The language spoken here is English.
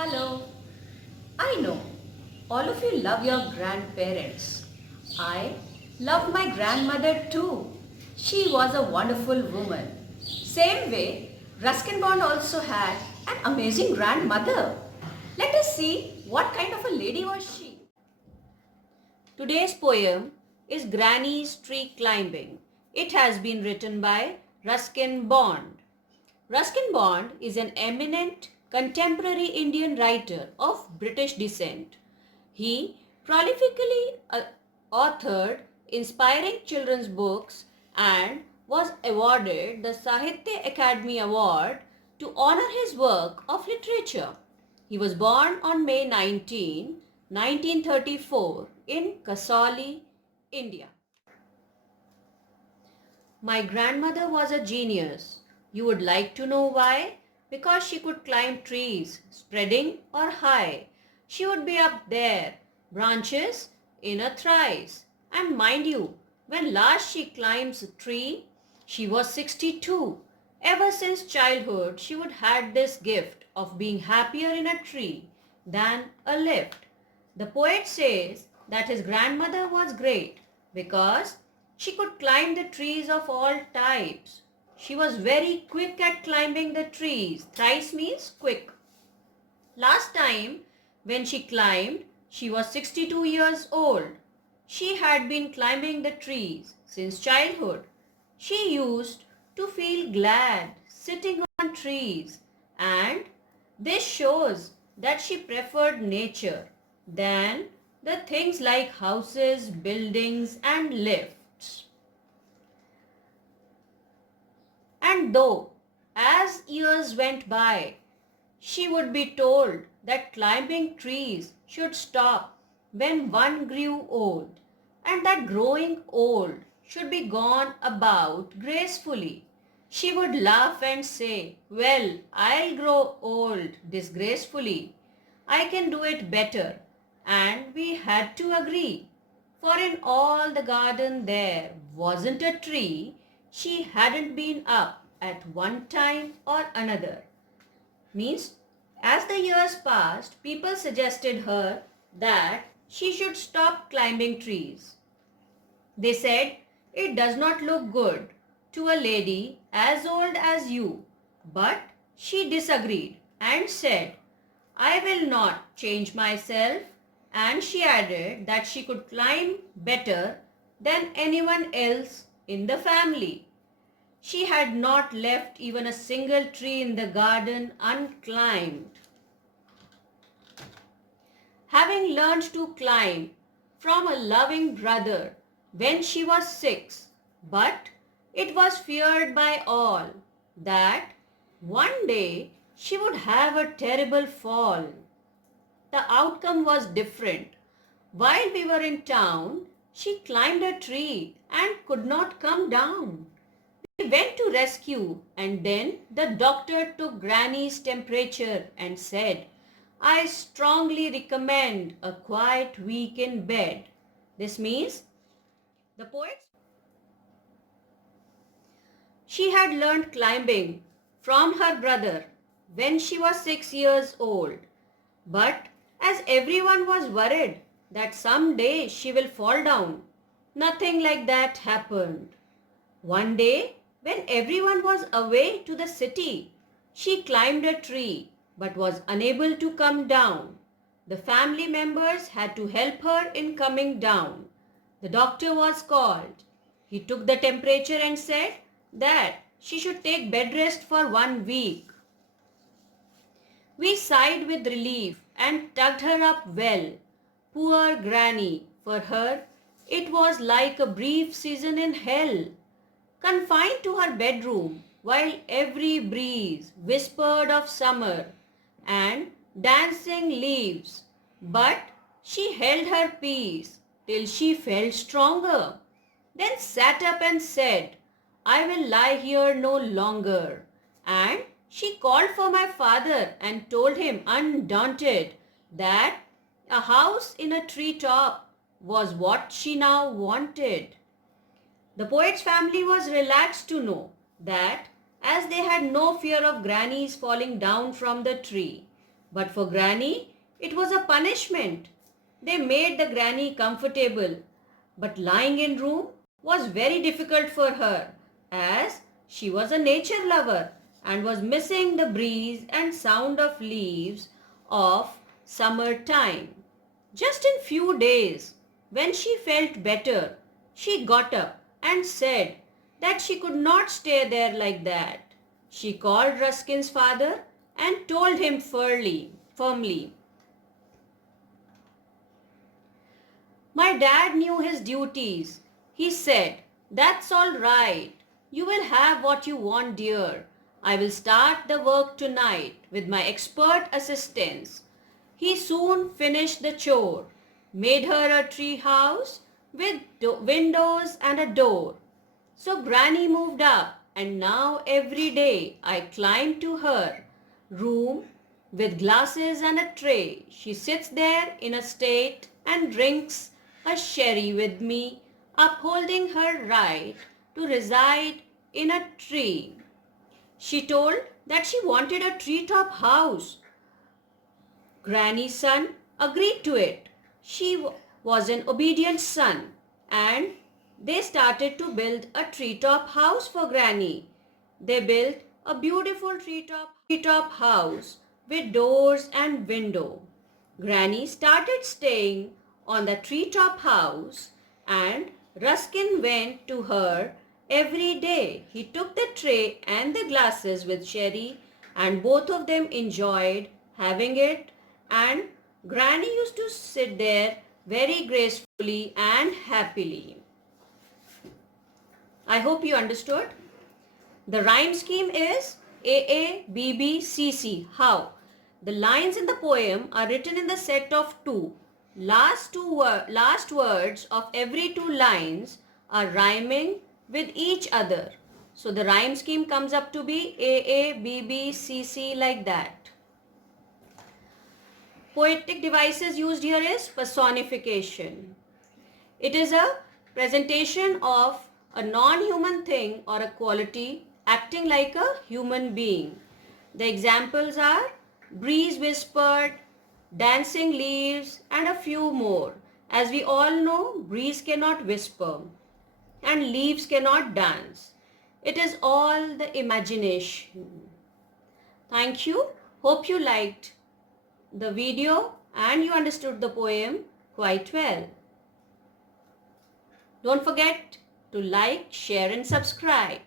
Hello. I know all of you love your grandparents. I love my grandmother too. She was a wonderful woman. Same way, Ruskin Bond also had an amazing grandmother. Let us see what kind of a lady was she. Today's poem is Granny's Tree Climbing. It has been written by Ruskin Bond. Ruskin Bond is an eminent contemporary Indian writer of British descent. He prolifically authored inspiring children's books and was awarded the Sahitya Academy Award to honor his work of literature. He was born on May 19, 1934 in Kasauli, India. My grandmother was a genius. You would like to know why? Because she could climb trees, spreading or high. She would be up there, branches in a thrice. And mind you, when last she climbs a tree, she was 62. Ever since childhood, she would had this gift of being happier in a tree than a lift. The poet says that his grandmother was great because she could climb the trees of all types. She was very quick at climbing the trees. Thrice means quick. Last time when she climbed, she was 62 years old. She had been climbing the trees since childhood. She used to feel glad sitting on trees, and this shows that she preferred nature than the things like houses, buildings and lifts. And though as years went by, she would be told that climbing trees should stop when one grew old, and that growing old should be gone about gracefully. She would laugh and say, "Well, I'll grow old disgracefully. I can do it better." And we had to agree, for in all the garden there wasn't a tree she hadn't been up at one time or another. Means, as the years passed, people suggested her that she should stop climbing trees. They said, "It does not look good to a lady as old as you." But she disagreed and said, "I will not change myself." And she added that she could climb better than anyone else in the family. She had not left even a single tree in the garden unclimbed. Having learned to climb from a loving brother when she was 6, but it was feared by all that one day she would have a terrible fall. The outcome was different. While we were in town, she climbed a tree and could not come down. We went to rescue, and then the doctor took Granny's temperature and said, "I strongly recommend a quiet week in bed." This means the poet, she had learned climbing from her brother when she was 6 years old. But as everyone was worried that someday she will fall down, nothing like that happened. One day, when everyone was away to the city, she climbed a tree but was unable to come down. The family members had to help her in coming down. The doctor was called. He took the temperature and said that she should take bed rest for 1 week. We sighed with relief and tucked her up well. Poor Granny, for her, it was like a brief season in hell. Confined to her bedroom, while every breeze whispered of summer and dancing leaves. But she held her peace till she felt stronger, then sat up and said, "I will lie here no longer." And she called for my father and told him undaunted that a house in a treetop was what she now wanted. The poet's family was relaxed to know that as they had no fear of Granny's falling down from the tree, But for Granny, it was a punishment. They made the Granny comfortable, but lying in room was very difficult for her, as she was a nature lover and was missing the breeze and sound of leaves of summer time. Just in few days, when she felt better, she got up and said that she could not stay there like that. She called Ruskin's father and told him firmly. My dad knew his duties. He said, "That's all right. You will have what you want, dear. I will start the work tonight with my expert assistance." He soon finished the chore, made her a tree house with windows and a door. So Granny moved up, and now every day I climb to her room with glasses and a tray. She sits there in a state and drinks a sherry with me, upholding her right to reside in a tree. She told that she wanted a treetop house. Granny's son agreed to it. She was an obedient son, and they started to build a treetop house for Granny. They built a beautiful treetop house with doors and window. Granny started staying on the treetop house, and Ruskin went to her every day. He took the tray and the glasses with sherry, and both of them enjoyed having it, and Granny used to sit there very gracefully and happily. I hope you understood. The rhyme scheme is AABBCC. How? The lines in the poem are written in the set of two. Last words of every two lines are rhyming with each other. So the rhyme scheme comes up to be AABBCC like that. Poetic devices used here is personification. It is a presentation of a non-human thing or a quality acting like a human being. The examples are breeze whispered, dancing leaves, and a few more. As we all know, breeze cannot whisper and leaves cannot dance. It is all the imagination. Thank you. Hope you liked the video and you understood the poem quite well. Don't forget to like, share and subscribe.